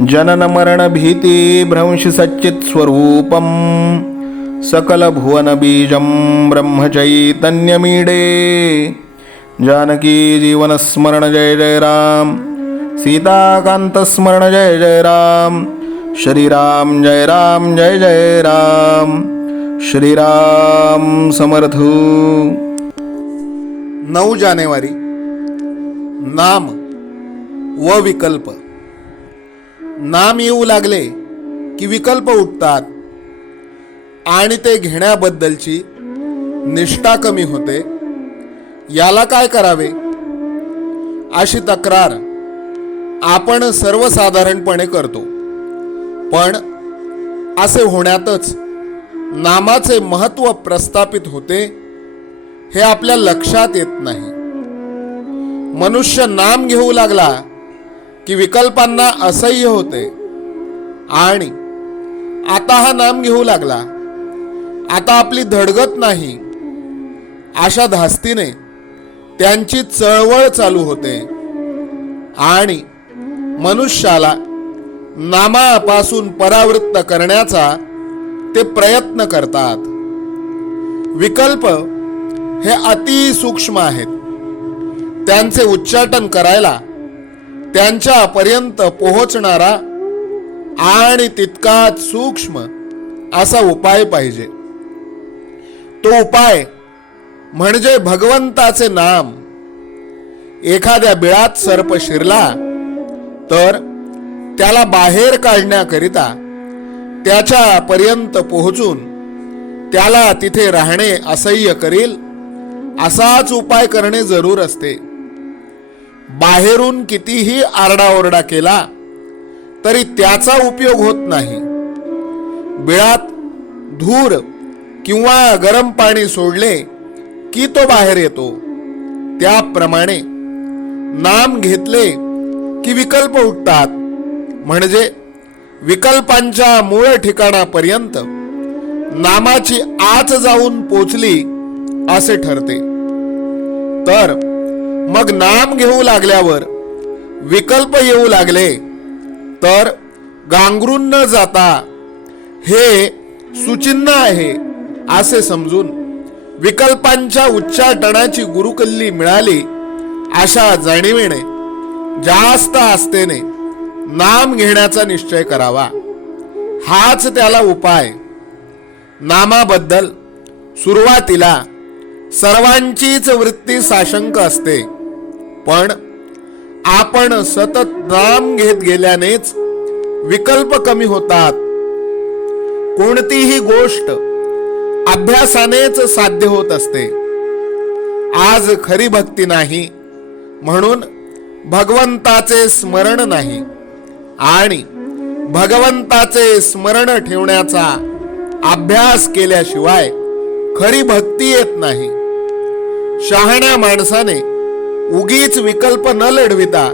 जननमरणभीतिभ्रंशसच्चित्स्वरूपं सकलभुवनबीजं ब्रह्मचैतन्यमीडे। जानकी जीवनस्मरण जय जय राम सीताकान्तस्मरण जय जय राम श्रीराम जय राम जय जय राम श्रीराम समर्थ। नऊ जानेवारी नाम व विकल्प। नाम येऊ लागले की विकल्प उठतात आणि ते घेण्याबद्दलची निष्ठा कमी होते. याला काय करावे? अशी तक्रार आपण सर्वसाधारणपणे करतो. पण असे होण्यातच नामाचे महत्त्व प्रस्थापित होते हे आपल्या लक्षात येत नाही. मनुष्य नाम घेऊ लागला की विकल्पांना असह्य होते. आणि आता हा नाम घेऊ लागला. आता आपली धडगत नाही. अशा धास्तीने त्यांची चळवळ चालू होते. आणि मनुष्याला नामापासून परावृत्त करण्याचा ते प्रयत्न करतात. विकल्प हे अति सूक्ष्म आहेत. त्यांचे उच्चाटन करायला त्यांच्यापर्यंत पोहोचणारा आणि तितकाच सूक्ष्म असा उपाय पाहिजे. तो उपाय म्हणजे भगवंताचे नाम एखाद्या बिळात सर्प शिरला तर त्याला बाहेर काढण्याकरिता त्याच्यापर्यंत पोहोचून त्याला तिथे राहणे असह्य करील असाच उपाय करणे जरूर असते. बाहेरून कितीही आरडाओरडा केला तरी त्याचा उपयोग होत नाही. बिळात धूर किंवा गरम पाणी सोडले की तो बाहेर येतो. त्याप्रमाणे नाम घेतले की विकल्प उठतात. म्हणजे विकल्पांच्या मूळ ठिकाणापर्यंत नामाची आच जाऊन पोचली असे ठरते. तर मग नाम घेऊ लागल्यावर विकल्प येऊ लागले. तर गांगरून न जाता हे सुचिन्ह आहे असे समजून विकल्पांच्या उच्चाटनाची गुरुकल्ली मिळाली अशा जाणीवेने जास्त आस्थेने नाम घेण्याचा निश्चय करावा. हाच त्याला उपाय. नामाबद्दल सुरुवातीला सर्वांचीच वृत्ती साशंक असते. पण आपण सतत नाम घेत गेल्यानेच विकल्प कमी होतात. कोणतीही गोष्ट अभ्यासानेच साध्य होत असते. आज खरी भक्ती नाही म्हणून भगवंताचे स्मरण नाही आणि भगवंताचे स्मरण ठेवण्याचा अभ्यास केल्याशिवाय खरी भक्ती येत नाही. शहाण्या माणसाने उगीच विकल्प न लढविता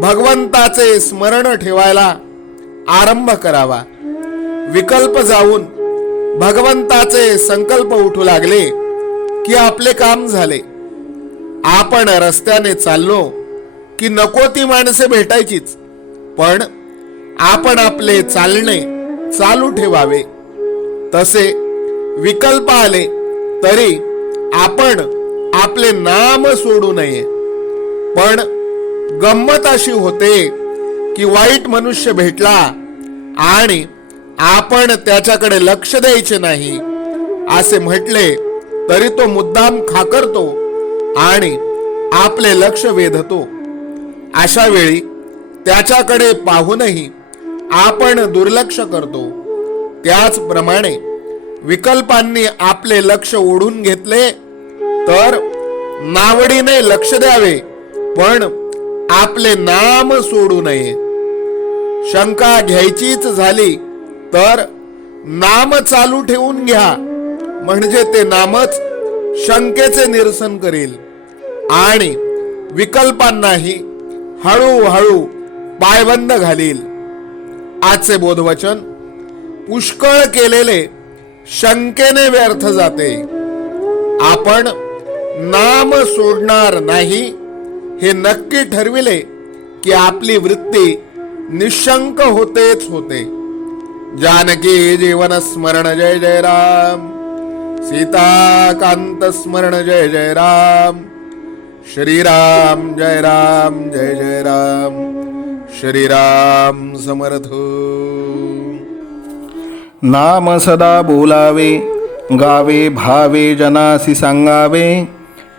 भगवंताचे स्मरण ठेवायला आरंभ करावा. विकल्प जाऊन भगवंताचे संकल्प उठू लागले की आपले काम झाले. आपण रस्त्याने चाललो की नको ती माणसे भेटायचीच पण आपण आपले चालणे चालू ठेवावे. तसे विकल्प आले तरी आपण आपले नाम सोडू नये. पण गंमत अशी होते की वाईट मनुष्य भेटला आणि आपण त्याच्याकडे लक्ष द्यायचे नाही. असे म्हटले तरी तो मुद्दाम खाकरतो आणि आपले लक्ष वेधतो. अशा वेळी त्याच्याकडे पाहूनही आपण दुर्लक्ष करतो. त्याचप्रमाणे विकल्पांनी आपले लक्ष ओढून घेतले तर नावडीने लक्ष द्यावे पण आपले नाम सोडू नये. शंका घ्यायचीच झाली तर नाम चालू ठेवून घ्या. म्हणजे ते नामच शंकेचे निरसन करेल. आणि विकल्पांनाही हळूहळू पायबंद घालील. आजचे बोधवचन पुष्कळ केलेले शंकेने व्यर्थ जाते. आपण नाम सोडणार नाही. हे नक्की ठरविले की आपली वृत्ती निशंक होतेच होते. जानकी जीवन स्मरण जय जय राम. सीताकांत स्मरण जय जय राम. श्रीराम जय राम जय जय राम. श्रीराम समर्थ. नाम सदा बोलावे गावे भावे जनासी सांगावे.